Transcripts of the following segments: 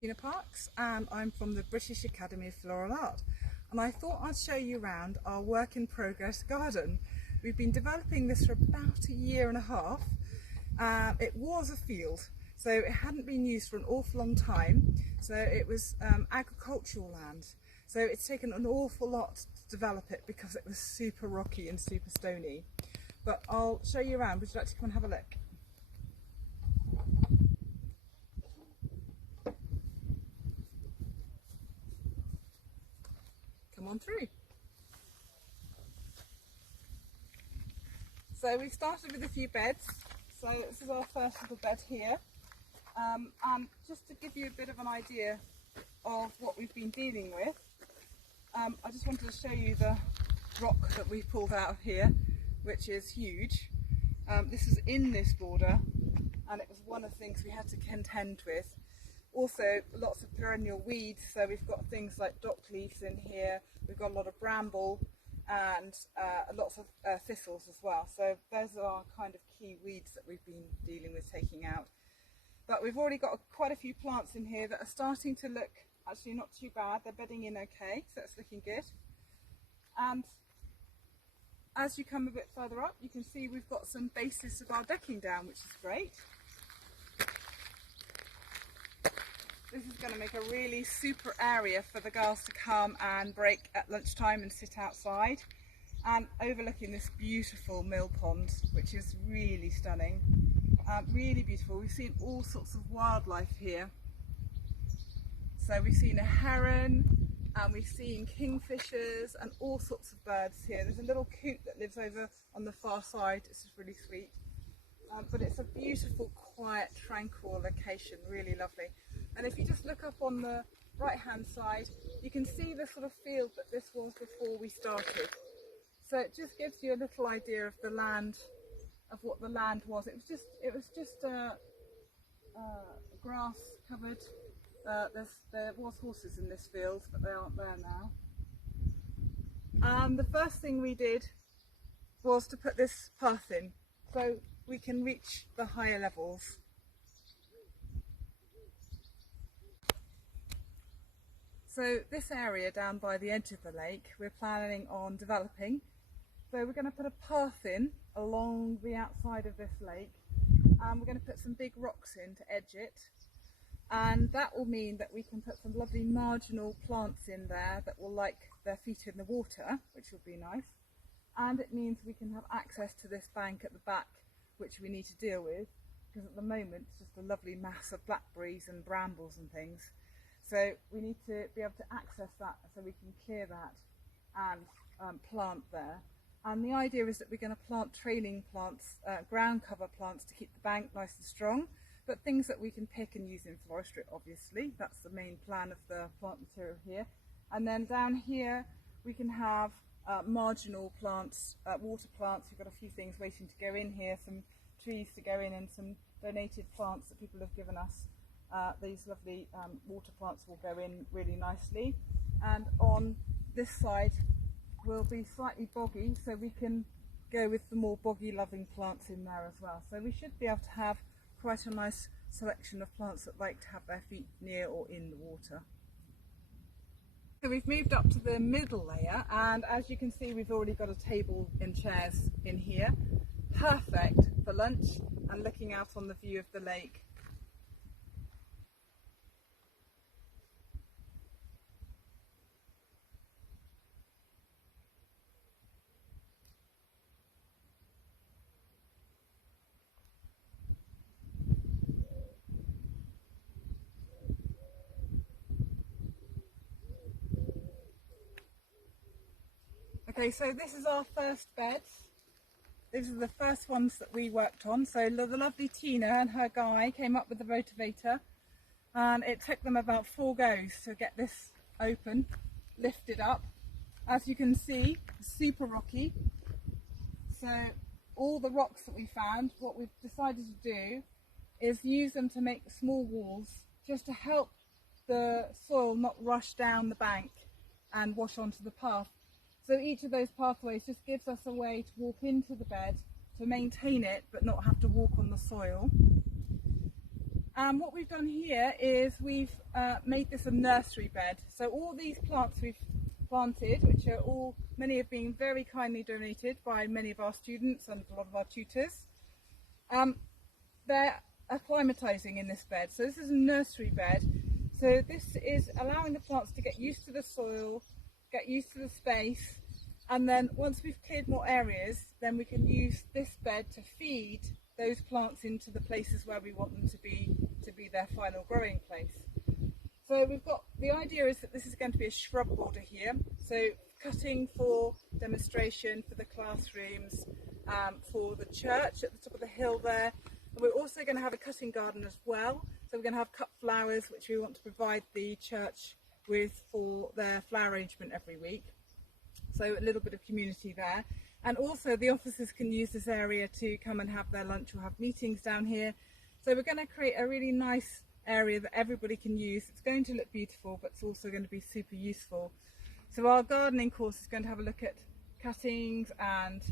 Tina Parks, and I'm from the British Academy of Floral Art, and I thought I'd show you around our work in progress garden. We've been developing this for about a year and a half. It was a field, so it hadn't been used for an awful long time, so it was agricultural land, so it's taken an awful lot to develop it because it was super rocky and super stony. But I'll show you around. Would you like to come and have a look? Come on through. So we started with a few beds. So this is our first little bed here. And just to give you a bit of an idea of what we've been dealing with, I just wanted to show you the rock that we pulled out of here, which is huge. This is in this border, and it was one of the things we had to contend with. Also lots of perennial weeds, so we've got things like dock leaves in here, we've got a lot of bramble and lots of thistles as well. So those are our kind of key weeds that we've been dealing with taking out. But we've already got quite a few plants in here that are starting to look actually not too bad. They're bedding in okay, so it's looking good. And as you come a bit further up, you can see we've got some bases of our decking down, which is great. This is going to make a really super area for the girls to come and break at lunchtime and sit outside, and overlooking this beautiful mill pond, which is really stunning, really beautiful. We've seen all sorts of wildlife here. So we've seen a heron, and we've seen kingfishers and all sorts of birds here. There's a little coot that lives over on the far side. It's just really sweet. But it's a beautiful, quiet, tranquil location, really lovely. And if you just look up on the right hand side, you can see the sort of field that this was before we started. So it just gives you a little idea of the land, of what the land was. It was just grass covered. There was horses in this field, but they aren't there now. And the first thing we did was to put this path in, so we can reach the higher levels. So this area down by the edge of the lake, we're planning on developing. So we're going to put a path in along the outside of this lake, and we're going to put some big rocks in to edge it. And that will mean that we can put some lovely marginal plants in there that will like their feet in the water, which will be nice. And it means we can have access to this bank at the back, which we need to deal with, because at the moment it's just a lovely mass of blackberries and brambles and things. So we need to be able to access that so we can clear that and plant there. And the idea is that we're going to plant trailing plants, ground cover plants, to keep the bank nice and strong, but things that we can pick and use in floristry, obviously. That's the main plan of the plant material here. And then down here we can have marginal plants, water plants. We've got a few things waiting to go in here, some trees to go in, and some donated plants that people have given us. These lovely water plants will go in really nicely. And on this side will be slightly boggy, so we can go with the more boggy loving plants in there as well. So we should be able to have quite a nice selection of plants that like to have their feet near or in the water. So we've moved up to the middle layer, and as you can see, we've already got a table and chairs in here. Perfect for lunch and looking out on the view of the lake. Okay, so this is our first beds. These are the first ones that we worked on. So the lovely Tina and her guy came up with the rotivator, and it took them about 4 goes to get this open, lifted up. As you can see, super rocky. So all the rocks that we found, what we've decided to do is use them to make small walls, just to help the soil not rush down the bank and wash onto the path. So each of those pathways just gives us a way to walk into the bed, to maintain it but not have to walk on the soil. And what we've done here is we've made this a nursery bed. So all these plants we've planted, which are all, many have been very kindly donated by many of our students and a lot of our tutors, they're acclimatizing in this bed. So this is a nursery bed. So this is allowing the plants to get used to the soil, get used to the space, and then once we've cleared more areas, then we can use this bed to feed those plants into the places where we want them to be their final growing place. So we've got, the idea is that this is going to be a shrub border here, so cutting for demonstration, for the classrooms, for the church at the top of the hill there. And we're also going to have a cutting garden as well, so we're going to have cut flowers which we want to provide the church with for their flower arrangement every week. So a little bit of community there. And also the officers can use this area to come and have their lunch or have meetings down here. So we're going to create a really nice area that everybody can use. It's going to look beautiful, but it's also going to be super useful. So our gardening course is going to have a look at cuttings and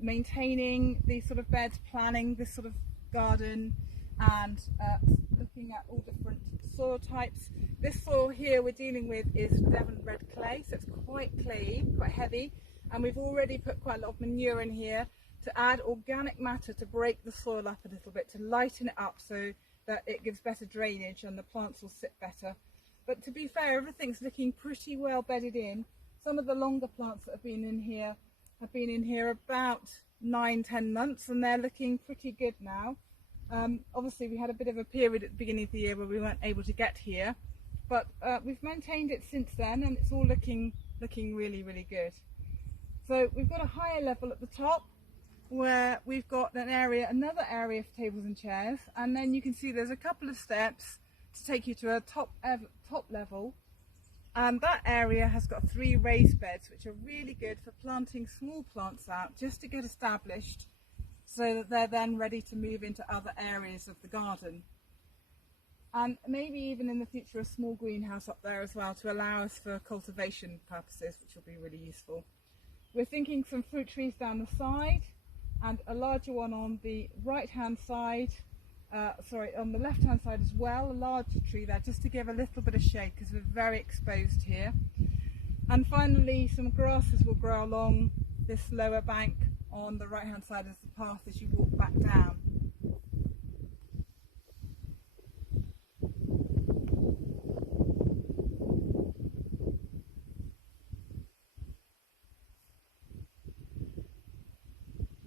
maintaining these sort of beds, planning this sort of garden, and looking at all different soil types. This soil here we're dealing with is Devon red clay, so it's quite clayey, quite heavy, and we've already put quite a lot of manure in here to add organic matter to break the soil up a little bit, to lighten it up so that it gives better drainage and the plants will sit better. But to be fair, everything's looking pretty well bedded in. Some of the longer plants that have been in here about 9-10 months, and they're looking pretty good now. Obviously we had a bit of a period at the beginning of the year where we weren't able to get here, but we've maintained it since then, and it's all looking really, really good. So we've got a higher level at the top where we've got another area for tables and chairs, and then you can see there's a couple of steps to take you to a top level, and that area has got 3 raised beds which are really good for planting small plants out just to get established, so that they're then ready to move into other areas of the garden. And maybe even in the future a small greenhouse up there as well to allow us for cultivation purposes, which will be really useful. We're thinking some fruit trees down the side and a larger one on the right hand side, on the left hand side as well, a larger tree there just to give a little bit of shade because we're very exposed here. And finally some grasses will grow along this lower bank on the right hand side of the path as you walk back down.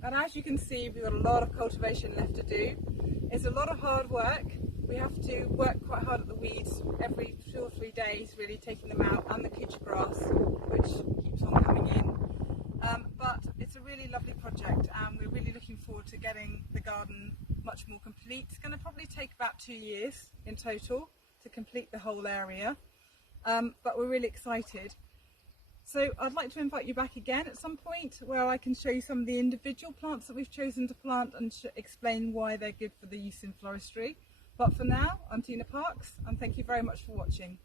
And as you can see, we've got a lot of cultivation left to do. It's a lot of hard work. We have to work quite hard at the weeds every 2 or 3 days, really taking them out, and the kitchen grass, which keeps on coming in. But it's a really lovely project, and we're really looking forward to getting the garden much more complete. It's going to probably take about 2 years in total to complete the whole area, but we're really excited. So I'd like to invite you back again at some point where I can show you some of the individual plants that we've chosen to plant and explain why they're good for the use in floristry. But for now, I'm Tina Parks, and thank you very much for watching.